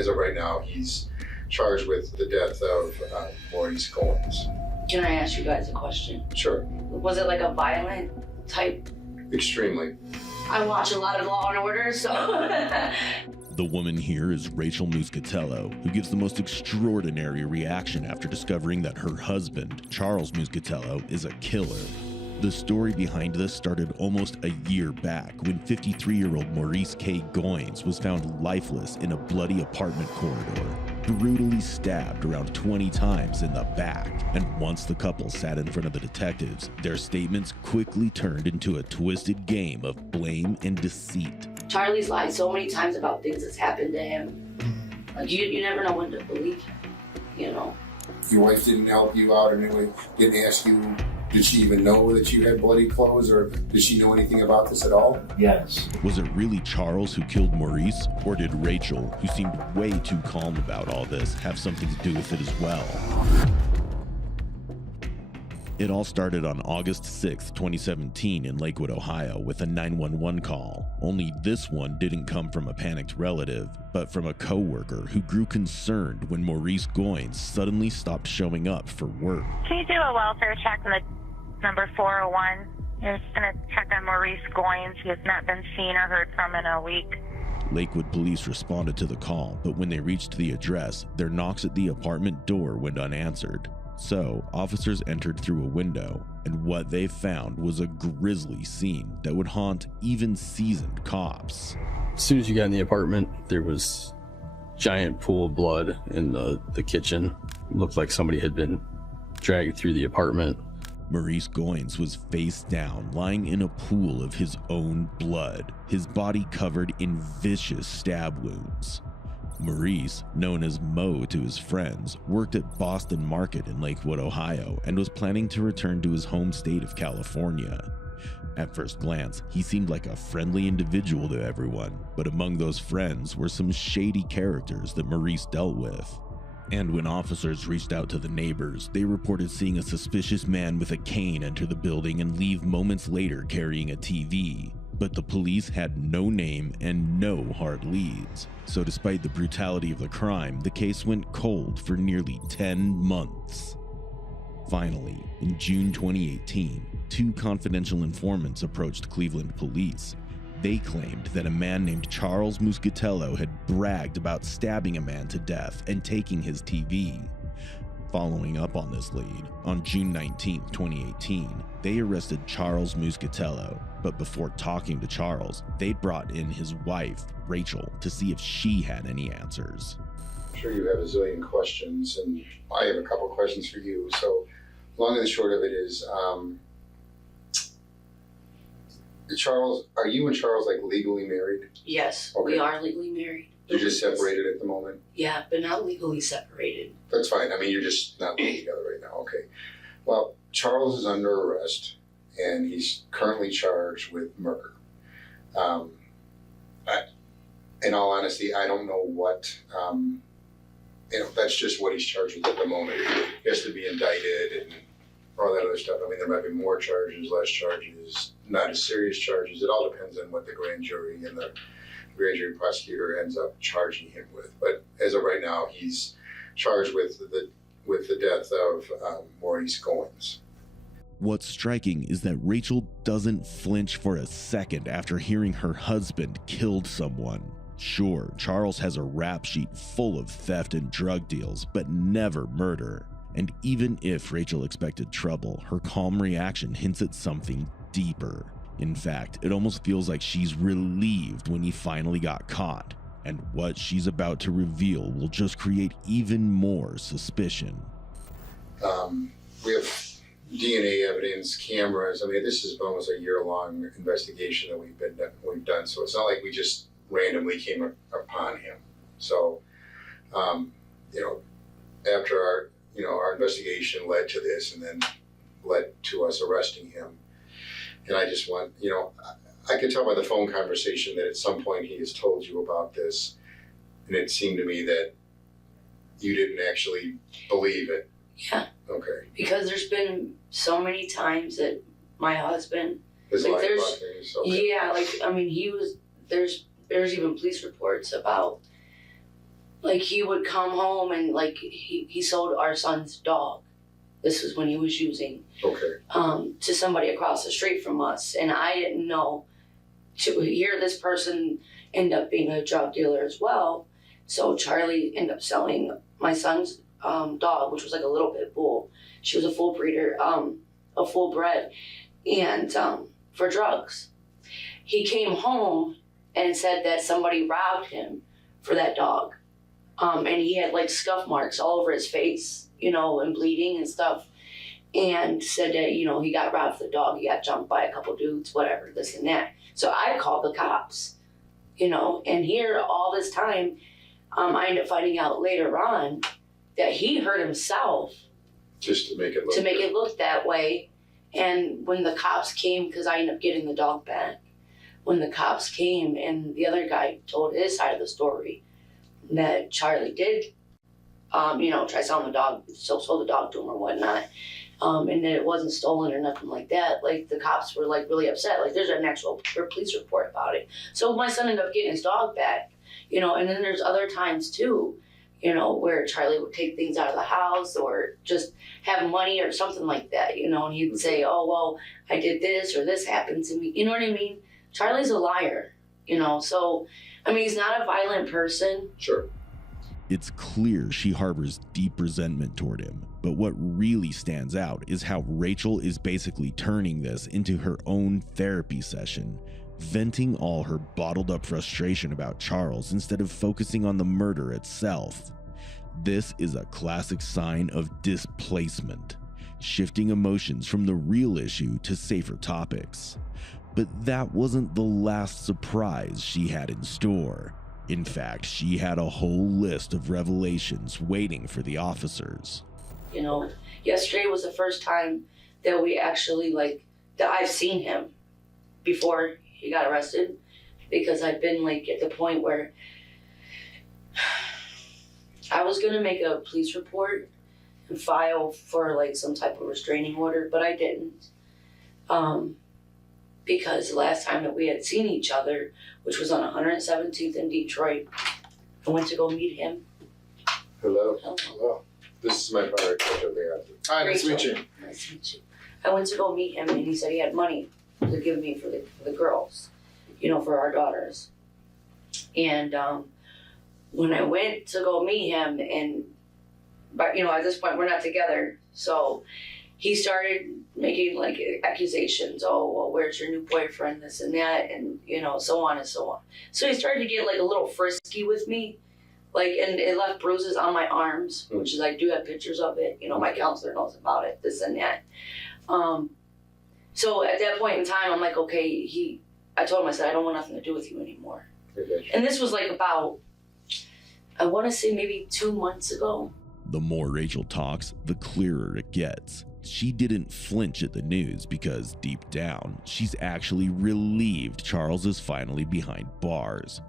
as of right now, he's charged with the death of Maurice Goins. Can I ask you guys a question? Sure. Was it like a violent type? Extremely. I watch a lot of Law and Order, so. The woman here is Rachel Muscatello, who gives the most extraordinary reaction after discovering that her husband, Charles Muscatello, is a killer. The story behind this started almost a year back when 53-year-old Maurice K. Goins was found lifeless in a bloody apartment corridor, brutally stabbed around 20 times in the back. And once the couple sat in front of the detectives, their statements quickly turned into a twisted game of blame and deceit. Charlie's lied so many times about things that's happened to him. Like, you never know when to believe him, you know? Your wife didn't help you out in any way, didn't ask you, did she even know that you had bloody clothes, or did she know anything about this at all? Yes. Was it really Charles who killed Maurice, or did Rachel, who seemed way too calm about all this, have something to do with it as well? It all started on August 6, 2017 in Lakewood, Ohio with a 911 call. Only this one didn't come from a panicked relative, but from a coworker who grew concerned when Maurice Goins suddenly stopped showing up for work. Can you do a welfare check on the number 401? You're just going to check on Maurice Goins, who has not been seen or heard from in a week. Lakewood police responded to the call, but when they reached the address, their knocks at the apartment door went unanswered. So, officers entered through a window, and what they found was a grisly scene that would haunt even seasoned cops. As soon as you got in the apartment, there was a giant pool of blood in the kitchen. It looked like somebody had been dragged through the apartment. Maurice Goins was face down, lying in a pool of his own blood, his body covered in vicious stab wounds. Maurice, known as Mo to his friends, worked at Boston Market in Lakewood, Ohio, and was planning to return to his home state of California. At first glance, he seemed like a friendly individual to everyone, but among those friends were some shady characters that Maurice dealt with. And when officers reached out to the neighbors, they reported seeing a suspicious man with a cane enter the building and leave moments later carrying a TV. But the police had no name and no hard leads. So despite the brutality of the crime, the case went cold for nearly 10 months. Finally, in June 2018, two confidential informants approached Cleveland police. They claimed that a man named Charles Muscatello had bragged about stabbing a man to death and taking his TV. Following up on this lead, on June 19, 2018, they arrested Charles Muscatello, but before talking to Charles, they brought in his wife, Rachel, to see if she had any answers. I'm sure you have a zillion questions, and I have a couple questions for you. So, long and the short of it is, Charles, are you and Charles like legally married? Yes, Okay. we are legally married. You're just separated at the moment? Yeah, but not legally separated. That's fine. I mean, you're just not living together right now. Okay. Well, Charles is under arrest, and he's currently charged with murder. In all honesty, I don't know what, that's just what he's charged with at the moment. He has to be indicted and all that other stuff. I mean, there might be more charges, less charges, not as serious charges. It all depends on what the grand jury and the grand jury prosecutor ends up charging him with. But as of right now, he's charged with the death of Maurice Goins. What's striking is that Rachel doesn't flinch for a second after hearing her husband killed someone. Sure, Charles has a rap sheet full of theft and drug deals, but never murder. And even if Rachel expected trouble, her calm reaction hints at something deeper. In fact, it almost feels like she's relieved when he finally got caught. And what she's about to reveal will just create even more suspicion. We have DNA evidence, cameras. I mean, this is almost a year-long investigation that we've done. So it's not like we just randomly came upon him. So, after our investigation led to this, and then led to us arresting him. And I just want, I could tell by the phone conversation that at some point he has told you about this, and it seemed to me that you didn't actually believe it. Yeah. Okay. Because there's been so many times that my husband, His like, life there's- about things. Okay. yeah, like, I mean, there's even police reports about like he would come home and like he sold our son's dog. This was when he was using Okay. to somebody across the street from us, and I didn't know to hear this person end up being a drug dealer as well. So Charlie ended up selling my son's dog, which was like a little pit bull. She was a full breeder, a full bred, and for drugs. He came home and said that somebody robbed him for that dog. And he had like scuff marks all over his face, you know, and bleeding and stuff. And said that, you know, he got robbed for the dog. He got jumped by a couple dudes, whatever, this and that. So I called the cops, you know, and here all this time, I ended up finding out later on that he hurt himself Just to make it look. to make it look that way. And when the cops came, because I ended up getting the dog back, when the cops came and the other guy told his side of the story, that Charlie did, you know, try selling the dog, sold the dog to him or whatnot, and that it wasn't stolen or nothing like that. Like the cops were like really upset. Like there's an actual police report about it. So my son ended up getting his dog back, you know. And then there's other times too, you know, where Charlie would take things out of the house or just have money or something like that, you know, and he'd say, oh, well, I did this or this happened to me. You know what I mean? Charlie's a liar, you know, so, I mean, he's not a violent person. Sure. It's clear she harbors deep resentment toward him, but what really stands out is how Rachel is basically turning this into her own therapy session, venting all her bottled up frustration about Charles instead of focusing on the murder itself. This is a classic sign of displacement, shifting emotions from the real issue to safer topics. But that wasn't the last surprise she had in store. In fact, she had a whole list of revelations waiting for the officers. You know, yesterday was the first time that we actually, like, that I've seen him before he got arrested, because I've been, like, at the point where I was going to make a police report and file for, like, some type of restraining order, but I didn't. Because the last time that we had seen each other, which was on 117th in Detroit, I went to go meet him. Hello. Hello. Hello. This is my brother, Rachel. Hi, nice to meet you. Nice to meet you. I went to go meet him, and he said he had money to give me for the girls, you know, for our daughters. And when I went to go meet him, but you know, at this point we're not together, so he started making like accusations. Oh, well, where's your new boyfriend? This and that, and you know, so on and so on. So he started to get like a little frisky with me. Like, and it left bruises on my arms, which is, I do have pictures of it. You know, my counselor knows about it, this and that. So at that point in time, I'm like, okay, I told him, I said, I don't want nothing to do with you anymore. Okay. And this was like about, I want to say maybe 2 months ago. The more Rachel talks, the clearer it gets. She didn't flinch at the news because deep down, she's actually relieved Charles is finally behind bars.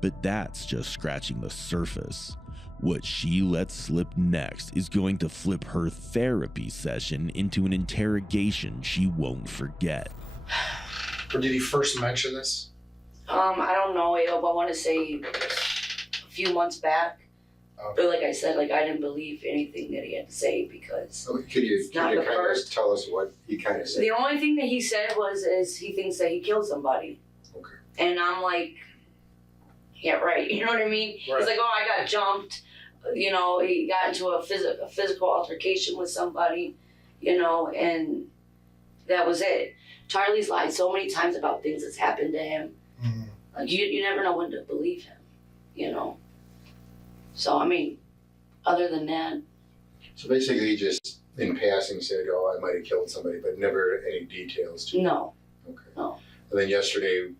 But that's just scratching the surface. What she lets slip next is going to flip her therapy session into an interrogation she won't forget. Or did he first mention this? I don't know, Abe, I want to say a few months back. But like I said, like I didn't believe anything that he had to say because Could you not kind the of first. tell us what he kind of said? The only thing that he said is he thinks that he killed somebody. Okay. And I'm like, yeah, right. You know what I mean? Right. He's like, oh, I got jumped. You know, he got into a physical altercation with somebody, you know, and that was it. Charlie's lied so many times about things that's happened to him. Mm-hmm. Like, you never know when to believe him, you know. So, I mean, other than that. So basically, he just, in passing, said, oh, I might have killed somebody, but never any details to it. No. Okay. No. And then yesterday,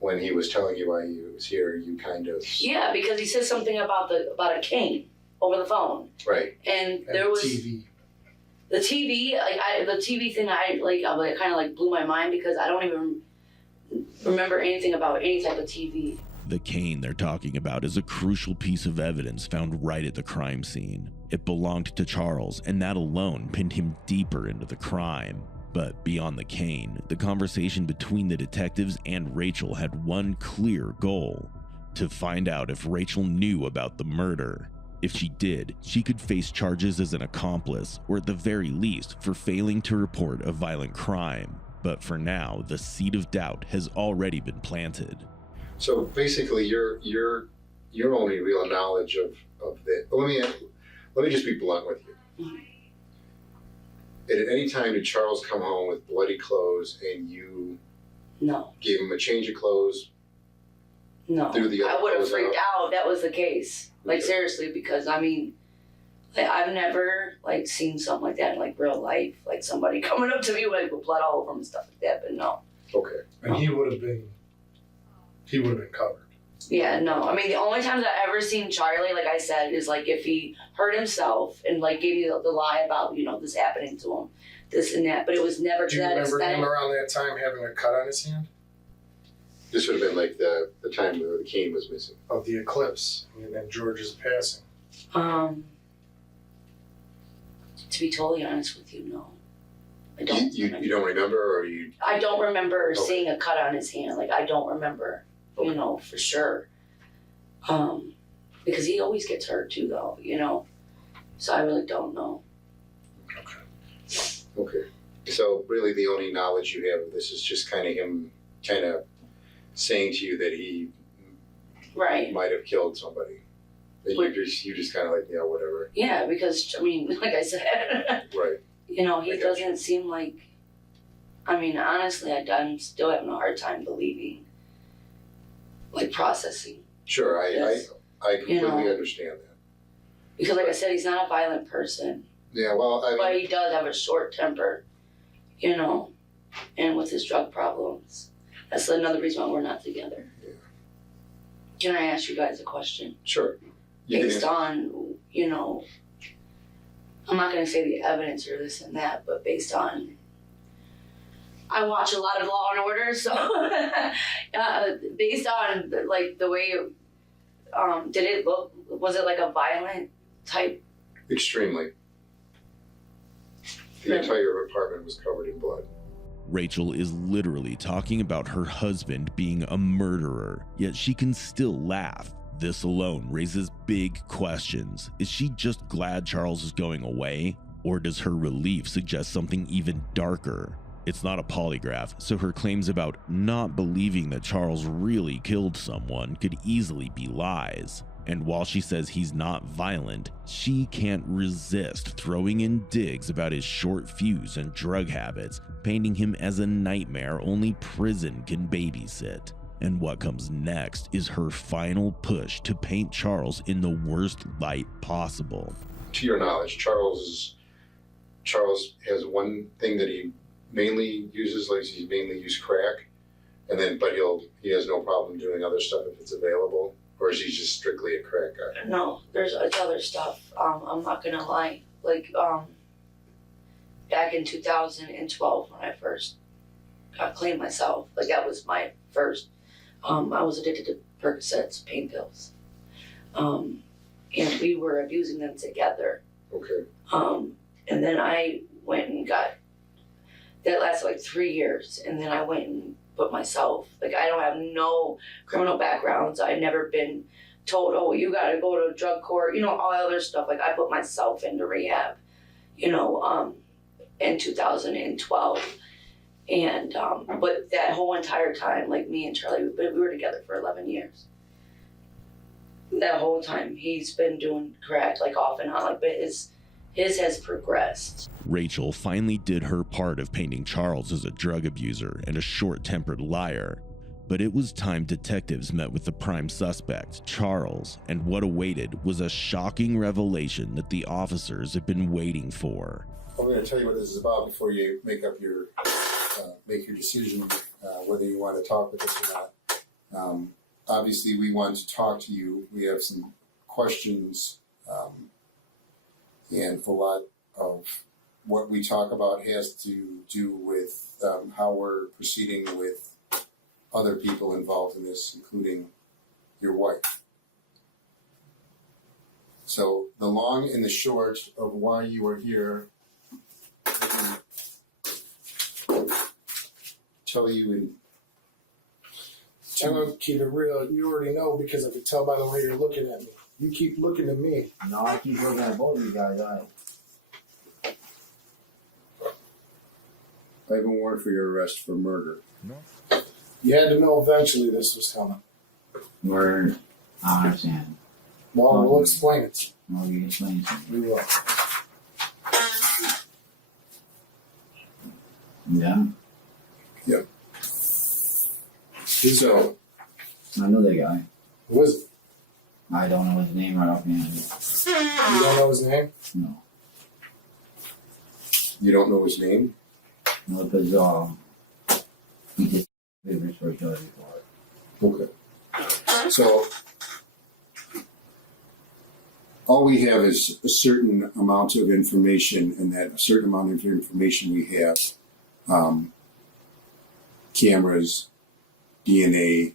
when he was telling you why he was here, you kind of... Yeah, because he said something about a cane over the phone. Right. And And there was... TV. The TV, the TV thing, I kind of like blew my mind because I don't even remember anything about any type of TV. The cane they're talking about is a crucial piece of evidence found right at the crime scene. It belonged to Charles, and that alone pinned him deeper into the crime. But beyond the cane, the conversation between the detectives and Rachel had one clear goal: to find out if Rachel knew about the murder. If she did, she could face charges as an accomplice, or at the very least, for failing to report a violent crime. But for now, the seed of doubt has already been planted. So basically, your only real knowledge of the. Let me just be blunt with you. At any time did Charles come home with bloody clothes and you No, gave him a change of clothes? no. Threw the other I would have clothes freaked out if that was the case. Like, Okay. seriously, because I mean, like, I've never like seen something like that in like real life. Like somebody coming up to me like with blood all over them and stuff like that. But no. Okay. And he would have been covered. Yeah, no. I mean, the only times I've ever seen Charlie, like I said, is like if he hurt himself and like gave you the lie about, you know, this happening to him, this and that. But it was never Do to you that remember extent. him around that time having a cut on his hand? This would have been like the time where the cane was missing. Of the eclipse and then George's passing. To be totally honest with you, no. I don't. You don't remember, or you? I don't remember Okay. seeing a cut on his hand. Like I don't remember, you know, for sure. Because he always gets hurt too, though, you know. So I really don't know. Okay. So really, the only knowledge you have of this is just kind of him, kind of saying to you that he Right. might have killed somebody. And you just kind of like, yeah, whatever. Yeah, because I mean, like I said, Right. you know, I he got doesn't seem like. I mean, honestly, I'm still having a hard time believing, like processing, Sure. Yes. I completely know. understand that. because, like I said, he's not a violent person, Yeah. Well, I but mean, he does have a short temper, you know, and with his drug problems, that's another reason why we're not together. Yeah. Can I ask you guys a question? sure. You can Based on, you know, I'm not going to say the evidence or this and that, but based on, I watch a lot of Law and Order, so based on like the way, did it look? Was it like a violent type? Extremely. The Really? entire apartment was covered in blood. Rachel is literally talking about her husband being a murderer, yet she can still laugh. This alone raises big questions. Is she just glad Charles is going away? Or does her relief suggest something even darker? It's not a polygraph, so her claims about not believing that Charles really killed someone could easily be lies. And while she says he's not violent, she can't resist throwing in digs about his short fuse and drug habits, painting him as a nightmare only prison can babysit. And what comes next is her final push to paint Charles in the worst light possible. To your knowledge, Charles has one thing that he mainly uses, like he mainly uses crack, and then but he has no problem doing other stuff if it's available, or is he just strictly a crack guy? No, there's other stuff. I'm not gonna lie. Like back in 2012 when I first got clean myself, like that was my first. I was addicted to Percocets, pain pills, and we were abusing them together. Okay. And then I went and got, that lasted like 3 years. And then I went and put myself, like I don't have no criminal backgrounds. I've never been told, oh, you gotta go to drug court, you know, all other stuff. Like I put myself into rehab, you know, in 2012. And, but that whole entire time, like me and Charlie, we were together for 11 years. That whole time he's been doing crack, like off and on, like, but his has progressed. Rachel finally did her part of painting Charles as a drug abuser and a short-tempered liar. But it was time detectives met with the prime suspect, Charles, and what awaited was a shocking revelation that the officers had been waiting for. I'm going to tell you what this is about before you make up your decision whether you want to talk with us or not. Obviously, we want to talk to you. We have some questions, and a lot of what we talk about has to do with how we're proceeding with other people involved in this, including your wife. So the long and the short of why you are here, tell you in I'm gonna keep it real. You already know because I can tell by the way you're looking at me. You keep looking at me. No, I keep looking at both of you guys. I have a warrant for your arrest for murder. You had to know eventually this was coming. We're, I understand. Well, we'll explain it. No, you explain to me. We will. You done? So, I know that guy. Who is it? I don't know his name right offhand. You don't know his name? No. you don't know his name? No, because he did favors for each other before. Okay. So, all we have is a certain amount of information, and that certain amount of information we have, cameras, DNA,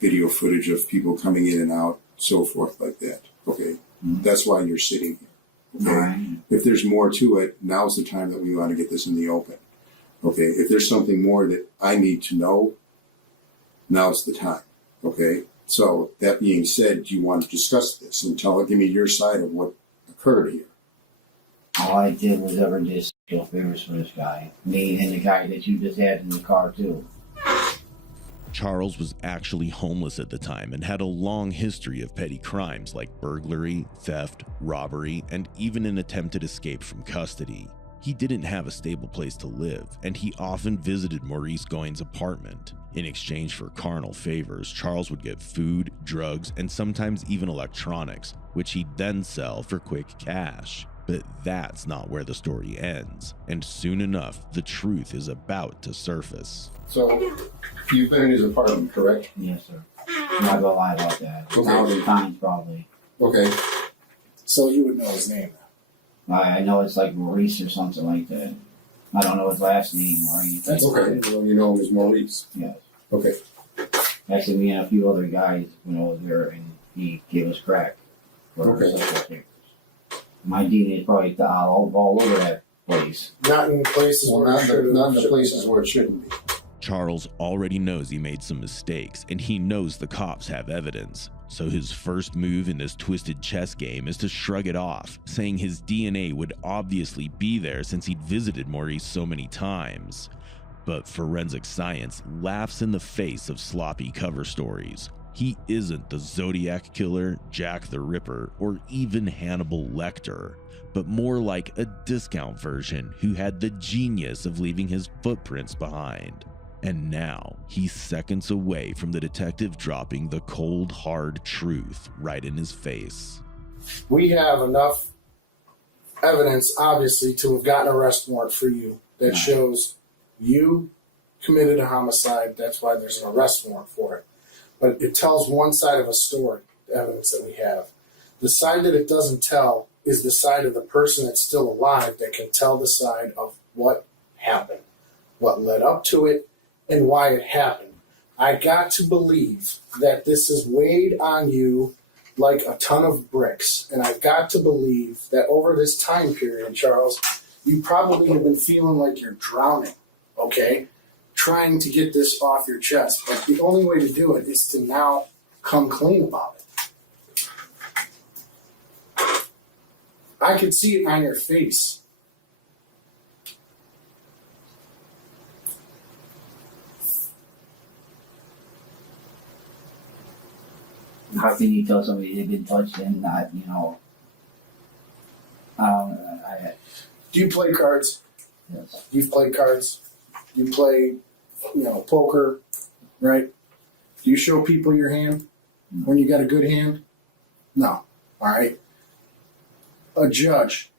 video footage of people coming in and out, so forth like that. Okay. Mhm. That's why you're sitting here. Okay. Alright. If there's more to it, now's the time that we want to get this in the open. Okay. If there's something more that I need to know, now's the time. Okay. So that being said, do you want to discuss this and give me your side of what occurred here? All I did was ever just feel favors for this guy. Me and the guy that you just had in the car too. Charles was actually homeless at the time and had a long history of petty crimes like burglary, theft, robbery, and even an attempted escape from custody. He didn't have a stable place to live, and he often visited Maurice Goins' apartment. In exchange for carnal favors, Charles would get food, drugs, and sometimes even electronics, which he'd then sell for quick cash. But that's not where the story ends, and soon enough, the truth is about to surface. So you've been in his apartment, correct? Yes, sir. I'm not gonna lie about that. Okay. 1,000 times probably. Okay. So you would know his name. I know it's like Maurice or something like that. I don't know his last name or anything. That's Okay. Well, you know him as Maurice. Yes. Okay. Actually, me and a few other guys went over there and he gave us crack for Okay. sexual papers. My DNA is probably all over that place. Not in places Well, where it should not in the places where it shouldn't be. Charles already knows he made some mistakes, and he knows the cops have evidence. So his first move in this twisted chess game is to shrug it off, saying his DNA would obviously be there since he'd visited Maurice so many times. But forensic science laughs in the face of sloppy cover stories. He isn't the Zodiac Killer, Jack the Ripper, or even Hannibal Lecter, but more like a discount version who had the genius of leaving his footprints behind. And now, he's seconds away from the detective dropping the cold, hard truth right in his face. We have enough evidence, obviously, to have gotten an arrest warrant for you that shows you committed a homicide. That's why there's an arrest warrant for it. But it tells one side of a story, the evidence that we have. The side that it doesn't tell is the side of the person that's still alive that can tell the side of what happened, what led up to it, and why it happened. I got to believe that this is weighed on you like a ton of bricks. And I've got to believe that over this time period, Charles, you probably have been feeling like you're drowning, okay? Trying to get this off your chest. But the only way to do it is to now come clean about it. I could see it on your face. How can you tell somebody they've been touched and not, Do you play cards? yes. You've played cards. You play, poker, right? Do you show people your hand when you got a good hand? No. All right. A judge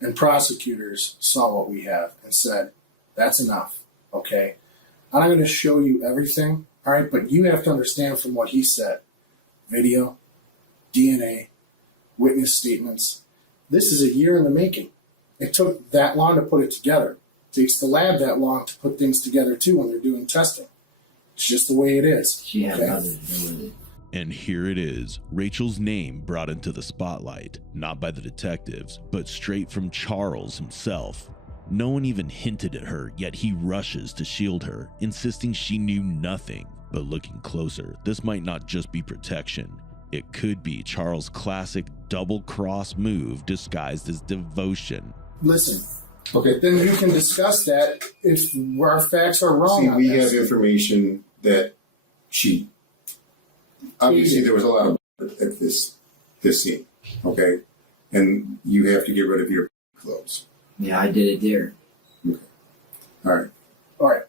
and prosecutors saw what we have and said, that's enough. Okay. I'm not going to show you everything. All right. But you have to understand from what he said, video, DNA, witness statements. This is a year in the making. It took that long to put it together. It takes the lab that long to put things together too when they're doing testing. It's just the way it is. She had Okay? nothing to do with it. And here it is, Rachel's name brought into the spotlight, not by the detectives, but straight from Charles himself. No one even hinted at her, yet he rushes to shield her, insisting she knew nothing, But looking closer, this might not just be protection. It could be Charles' classic double-cross move disguised as devotion. Listen, Okay. then you can discuss that if our facts are wrong See, on we this. have information that she, obviously there was a lot of at this scene, okay? And you have to get rid of your clothes. Yeah, I did it there. All right. All right,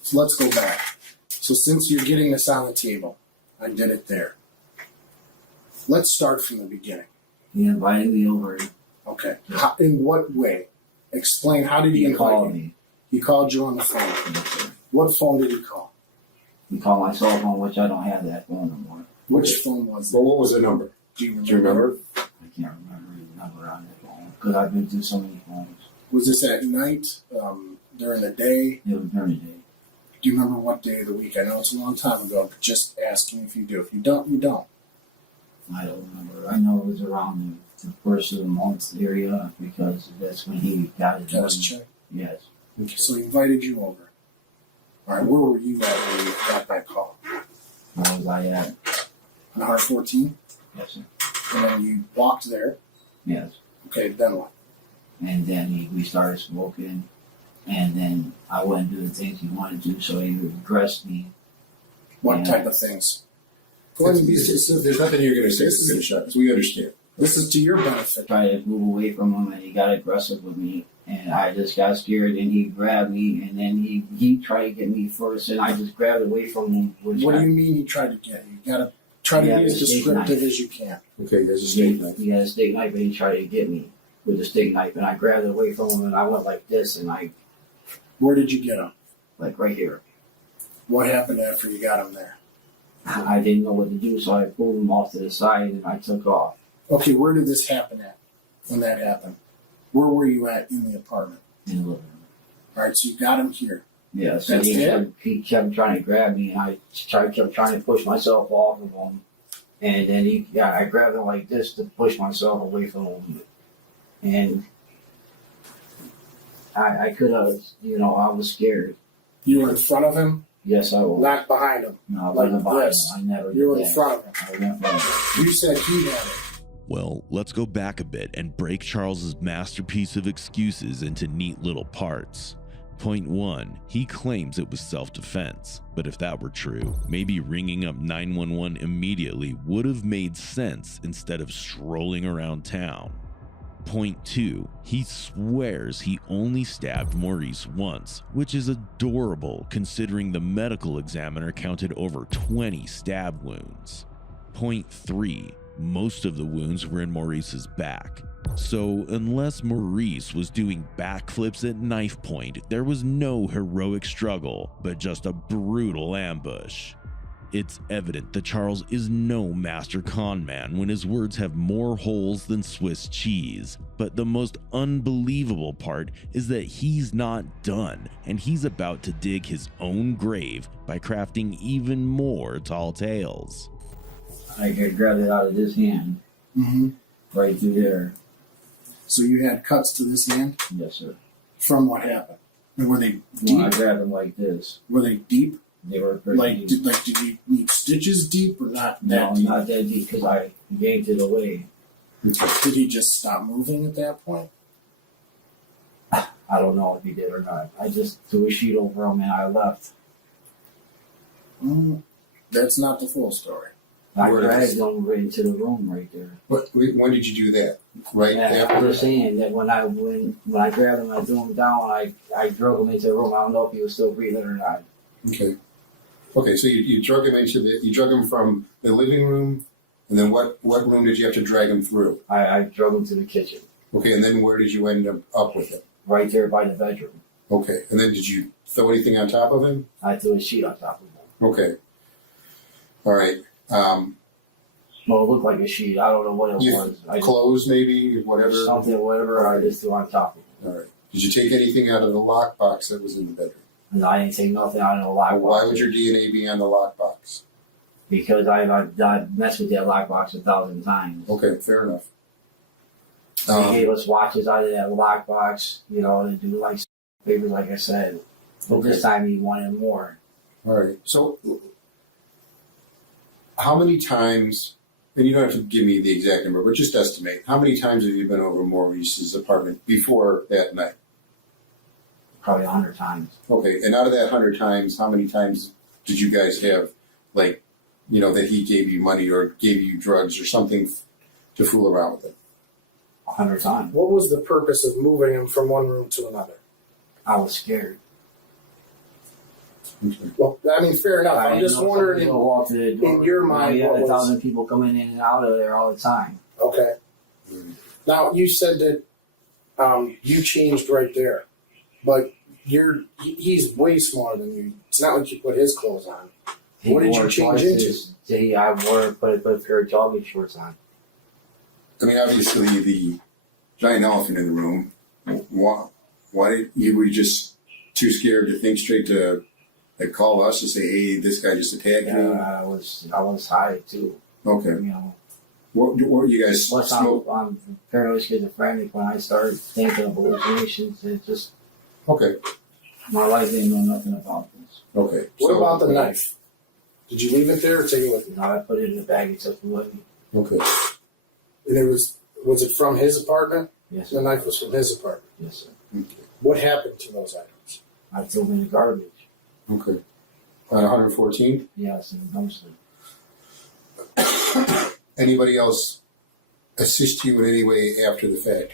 so let's go back. So since you're getting this on the table, I did it there. Let's start from the beginning. He invited me over. Okay. How, in what way? Explain. How did he He invite called you? me. He called you on the phone. What phone did he call? He called my cell phone, which I don't have that phone no more. Which phone was it? Well, what was the number? Do you Do you remember? I can't remember the number on that phone because I've been through so many phones. Was this at night? During the day? It was during the day. Do you remember what day of the week? I know it's a long time ago, but just asking if you do. If you don't, you don't. I don't remember. I know it was around the first of the month area because that's when he got his Got us money. checked. Yes. Okay, so he invited you over. All right, where were you at when you got that call? Where was I at? On R14? Yes, sir. And then you walked there. Yes. Okay, then what? And then we started smoking. And then I wouldn't do the things he wanted to, so he aggressed me. What Yeah. type of things? Go ahead and be specific. There's nothing you're going to say to finish up, because we understand. This is to your benefit. Tried to move away from him, and he got aggressive with me. And I just got scared, and he grabbed me, and then he tried to get me first, and I just grabbed away from him. Which What do you mean he tried to get you? You gotta try to Yeah, be as the steak descriptive knife. as you can. Okay, there's a steak knife. He had a steak knife, and he tried to get me with the steak knife, and I grabbed it away from him, and I went like this, and Where did you get him? like right here. What happened after you got him there? I didn't know what to do, so I pulled him off to the side, and I took off. Okay, where did this happen at? When that happened? Where were you at in the apartment? In the living room. All right, so you got him here. Yeah, so That's he kept trying to grab me, and I kept trying to push myself off of him. And then I grabbed him like this to push myself away from him. And I could have, I was scared. You were in front of him, Yes, I was. not behind him. No, I like wasn't behind this. him. I never You were did in that. front of him. I was in front of him. You said he had it. Well, let's go back a bit and break Charles's masterpiece of excuses into neat little parts. Point 1, he claims it was self-defense, but if that were true, maybe ringing up 911 immediately would have made sense instead of strolling around town. Point 2, he swears he only stabbed Maurice once, which is adorable considering the medical examiner counted over 20 stab wounds. Point 3, most of the wounds were in Maurice's back. So unless Maurice was doing backflips at knife point, there was no heroic struggle, but just a brutal ambush. It's evident that Charles is no master con man when his words have more holes than Swiss cheese. But the most unbelievable part is that he's not done, and he's about to dig his own grave by crafting even more tall tales. I grabbed it out of his hand, Mm-hmm. right through there. So you had cuts to this hand Yes, sir. from what happened. And were they When I deep? grabbed him like this, Were they deep? they were pretty Like, deep. did you need stitches deep or not No, that deep? not that deep, because I yanked it away. Did he just stop moving at that point? I don't know if he did or not. I just threw a sheet over him and I left. That's not the full story. I Where dragged is- him right into the room right there. When did you do that? Right And I'm after? just saying that when I grabbed him, I threw him down. I drug him into the room. I don't know if he was still breathing or not. Okay. Okay, so you drug him you drug him from the living room, and then what room did you have to drag him through? I drug him to the kitchen, Okay, and then where did you end up with him? right there by the bedroom. Okay, and then did you throw anything on top of him? I threw a sheet on top of him. Okay. All right. Well, it looked like a sheet. I don't know what it You- was. I just, Clothes, maybe, whatever. something, whatever. I just threw on top of him. All right. Did you take anything out of the lockbox that was in the bedroom? And I didn't take nothing out of the lockbox. Why would your DNA be on the lockbox? Because I've messed with that lockbox 1,000 times. Okay, fair enough. They gave us watches out of that lockbox, to do like papers, like I said. But Okay. this time he wanted more. All right. So how many times, and you don't have to give me the exact number, but just estimate, how many times have you been over Maurice's apartment before that night? Probably 100 times. Okay, and out of that 100 times, how many times did you guys have, like, you know, that he gave you money or gave you drugs or something to fool around with it? 100 times. What was the purpose of moving him from one room to another? I was scared. Well, I mean, fair enough. I I'm didn't just know wondering. somebody would walk to the door. in your mind, you had what was- 1,000 people coming in and out of there all the time. Okay. Now you said that you changed right there, but he's way smaller than you. It's not like you put his clothes on. He What did you wore change twice I put a pair of jogging shorts on. I mean, obviously, the giant elephant in the room, why were you just too scared to think straight to like call us and say, hey, this guy just attacked me? I was high too. Okay. You know, What were you guys plus smoke? I'm paranoid, schizophrenic. When I started thinking of hallucinations, it just Okay. my life didn't know nothing about this. Okay. What about the knife? Did you leave it there or take it with you? You know, I put it in the bag and took it with me. Okay. And it was it from his apartment? Yes, The sir. knife was from his apartment. Yes, sir. What happened to those items? I threw them in the garbage. Okay. On 114th? Yes, in the dumpster. Anybody else assist you in any way after the fact?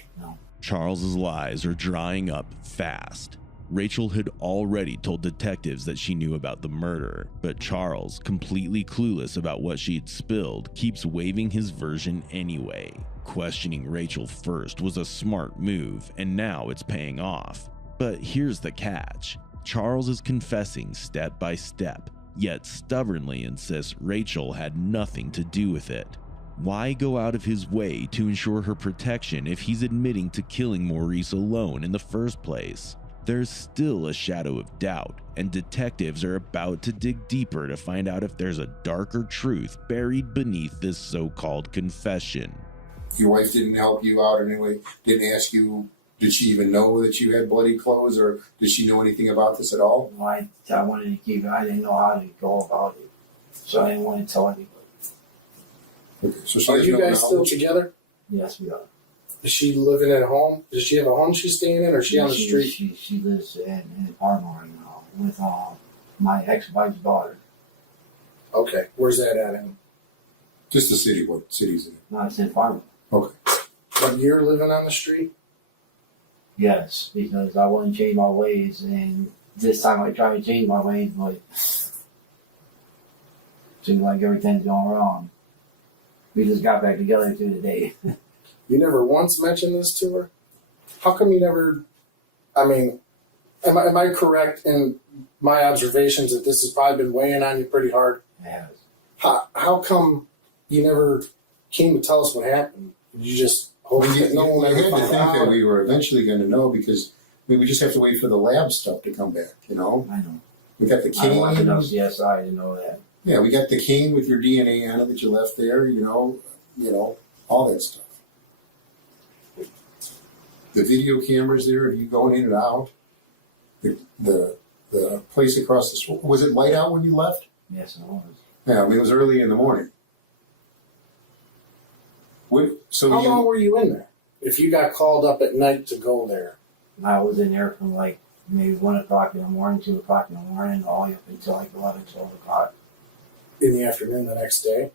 Charles's lies are drying up fast. Rachel had already told detectives that she knew about the murder, but Charles, completely clueless about what she'd spilled, keeps waving his version anyway. Questioning Rachel first was a smart move, and now it's paying off. But here's the catch. Charles is confessing step by step, yet stubbornly insists Rachel had nothing to do with it. Why go out of his way to ensure her protection if he's admitting to killing Maurice alone in the first place? There's still a shadow of doubt, and detectives are about to dig deeper to find out if there's a darker truth buried beneath this so-called confession. Your wife didn't help you out in any way? Didn't ask you, did she even know that you had bloody clothes, or did she know anything about this at all? You know, I wanted to keep it. I didn't know how to go about it, so I didn't want to tell anybody. Okay. So she Are has you no guys still knowledge? together? Yes, we are. Is she living at home? Does she have a home she's staying in, or is she on the street? She lives in an apartment right now with my ex-wife's daughter. Okay, where's that at? Just the city. What city's in it? No, it's in Farmville. Okay. But you're living on the street? Yes, because I wouldn't change my ways, and this time I tried to change my ways, but seems like everything's going wrong. We just got back together through the day. You never once mentioned this to her? How come you never? I mean, am I correct in my observations that this has probably been weighing on you pretty hard? Yes. How come you never came to tell us what happened? You just hope Well, that no one you ever had to found think that out? we were eventually going to know, because we just have to wait for the lab stuff to come back, you know? I know. We got the I don't want enough cane. CSI to know that. Yeah, we got the cane with your DNA on it that you left there, you know, all that stuff. The video cameras there of you going in and out. The place across the street. Was it light out when you left? Yes, it was. Yeah, I mean, it was early in the morning. So How you, long were you in there? If you got called up at night to go there, I was in there from like maybe 1 o'clock in the morning, 2 o'clock in the morning, all the way up until like 11, 12 o'clock. in the afternoon the next day,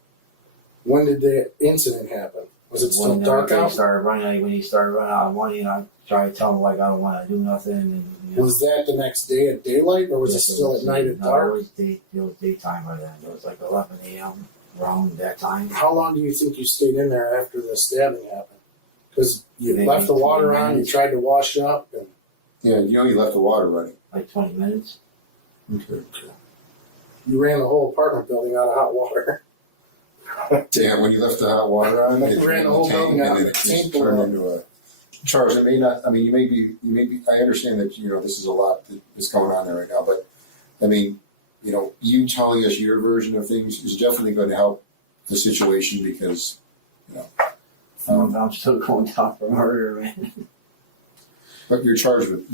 when did the incident happen? Was it still When dark everything out? started running, like, when he started running out of money, and I tried to tell him like I don't want to do nothing. And, you know, Was that the next day at daylight, or was it yes, still at night at no, dark? It was daytime by then. It was like 11 a.m. around that time. How long do you think you stayed in there after the stabbing happened? Because you Maybe left the water 20 on, you minutes. tried to wash up, and yeah, you left the water running. Like 20 minutes. Okay. you ran the whole apartment building out of hot water. Yeah, when you left the hot water on, it Ran the whole tank, building out and then of it the just tank turned below. into a. Charles, it may not. I mean, you may be. I understand that this is a lot that is going on there right now, but I mean, you telling us your version of things is definitely going to help the situation, because I'm still going down for murder, man. but you're charged with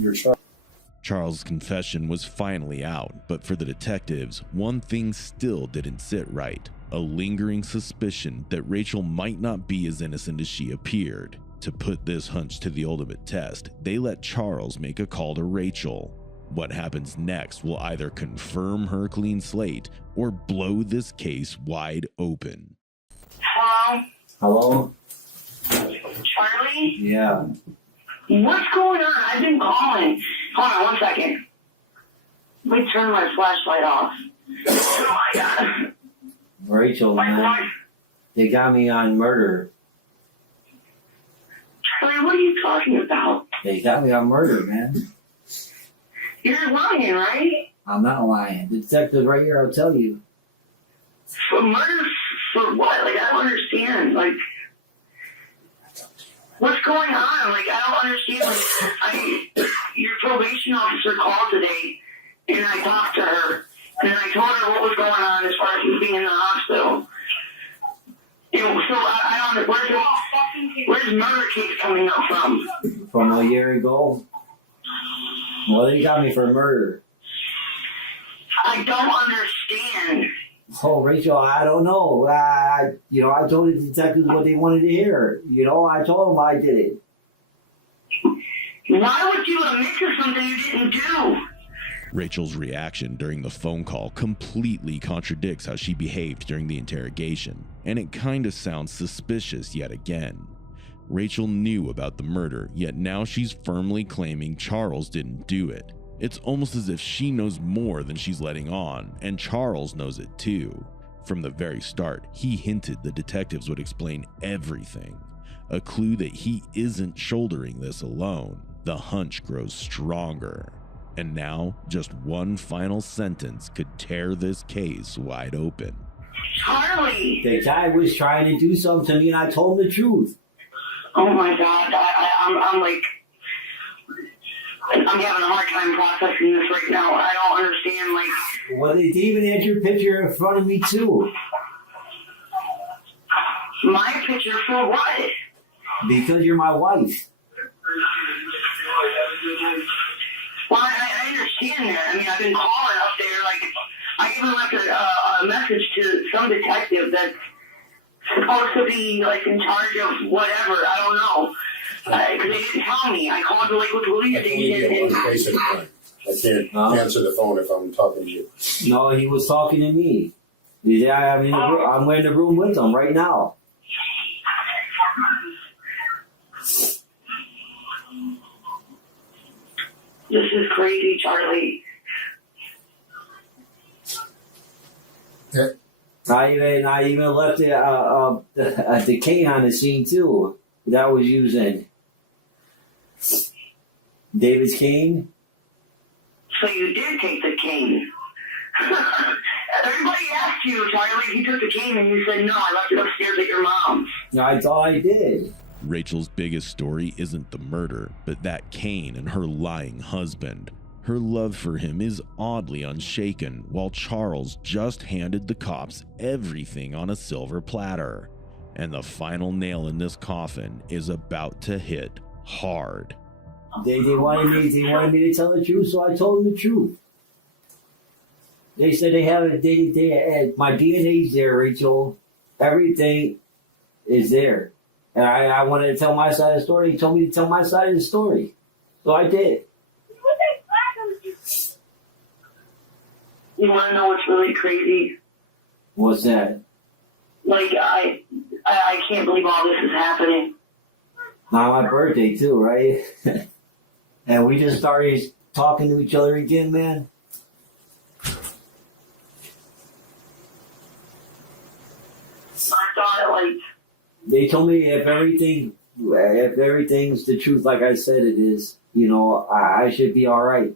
Charles' confession was finally out, but for the detectives, one thing still didn't sit right. A lingering suspicion that Rachel might not be as innocent as she appeared. To put this hunch to the ultimate test, they let Charles make a call to Rachel. What happens next will either confirm her clean slate or blow this case wide open. Hello? Hello? Charlie? Yeah. What's going on? I've been calling. Hold on 1 second. Let me turn my flashlight off. Oh my god. Rachel, man. They got me on murder. Charlie, what are you talking about? They got me on murder, man. You're lying, right? I'm not lying. The detective right here, I'll tell you. For murder? For what? Like, I don't understand. Like, what's going on? Like, I don't understand. Like, your probation officer called today, and I talked to her, and I told her what was going on as far as you being in the hospital. You know, so I don't know, where's murder case coming up from? From a year ago? Well, they got me for murder. I don't understand. Oh, Rachel, I don't know. I told the detectives what they wanted to hear. I told them I did it. Why would you admit to something you didn't do? Rachel's reaction during the phone call completely contradicts how she behaved during the interrogation, and it kinda sounds suspicious yet again. Rachel knew about the murder, yet now she's firmly claiming Charles didn't do it. It's almost as if she knows more than she's letting on, and Charles knows it too. From the very start, he hinted the detectives would explain everything, a clue that he isn't shouldering this alone. The hunch grows stronger, and now just one final sentence could tear this case wide open. Charlie! The guy was trying to do something to me, and I told him the truth. Oh my god, I'm like, I'm having a hard time processing this right now. I don't understand, like... Well, they even had your picture in front of me, too. My picture for what? Because you're my wife. Well, I understand that. I mean, I've been calling up there, like, I even left a message to some detective that's supposed to be, like, in charge of whatever. I don't know. Because they didn't tell me. I called the Lakewood police I can't get station one and... place at a time. I can't answer the phone if I'm talking to you. No, he was talking to me. Yeah, I'm in the room with him right now. This is crazy, Charlie. Yeah. I even left the cane on the scene too. That I was using David's cane. So you did take the cane. Everybody asked you, Charlie, if you took the cane, and you said, no, I left it upstairs at your mom's. I thought I did. Rachel's biggest story isn't the murder, but that cane and her lying husband. Her love for him is oddly unshaken, while Charles just handed the cops everything on a silver platter. And the final nail in this coffin is about to hit hard. They wanted me to tell the truth, so I told them the truth. They said they have it. My DNA's there, Rachel. Everything is there. And I wanted to tell my side of the story. He told me to tell my side of the story. So I did. You want to know what's really crazy? What's that? Like, I can't believe all this is happening. Now my birthday too, right? And we just started talking to each other again, man. I thought, like... They told me if everything's the truth, like I said it is, I should be all right.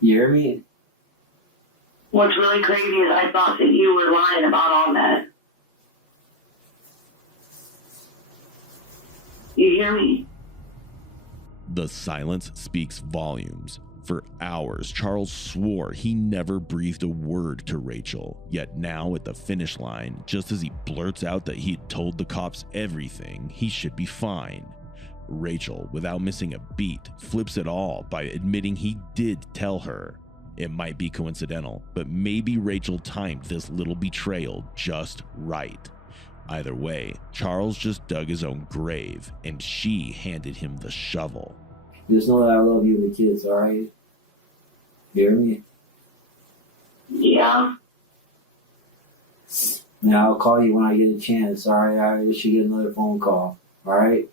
You hear me? What's really crazy is I thought that you were lying about all that. You hear me? The silence speaks volumes. For hours, Charles swore he never breathed a word to Rachel. Yet now at the finish line, just as he blurts out that he had told the cops everything, he should be fine. Rachel, without missing a beat, flips it all by admitting he did tell her. It might be coincidental, but maybe Rachel timed this little betrayal just right. Either way, Charles just dug his own grave, and she handed him the shovel. Just know that I love you and the kids, alright? Hear me? Yeah. Yeah, I'll call you when I get a chance, alright? I should get another phone call, alright?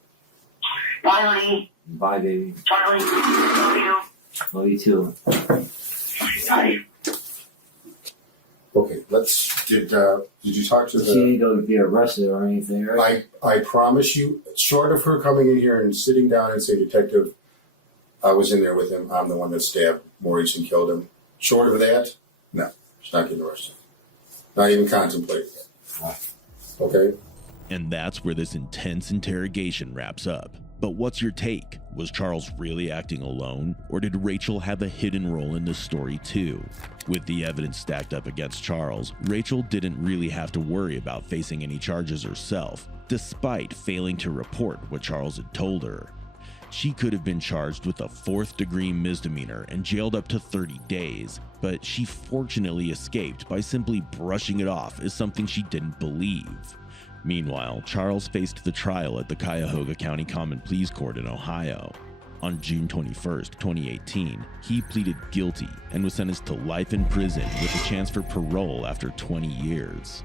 Bye, honey. Bye, baby. Charlie, love you. Love you too. Bye. Okay, did you talk to She the, ain't gonna get arrested or anything, right? I promise you, short of her coming in here and sitting down and say, Detective, I was in there with him, I'm the one that stabbed Maurice and killed him. Short of that, no, she's not getting arrested. Not even contemplating it. Okay? And that's where this intense interrogation wraps up. But what's your take? Was Charles really acting alone, or did Rachel have a hidden role in this story too? With the evidence stacked up against Charles, Rachel didn't really have to worry about facing any charges herself, despite failing to report what Charles had told her. She could have been charged with a 4th-degree misdemeanor and jailed up to 30 days, but she fortunately escaped by simply brushing it off as something she didn't believe. Meanwhile, Charles faced the trial at the Cuyahoga County Common Pleas Court in Ohio. On June 21st, 2018, he pleaded guilty and was sentenced to life in prison with a chance for parole after 20 years.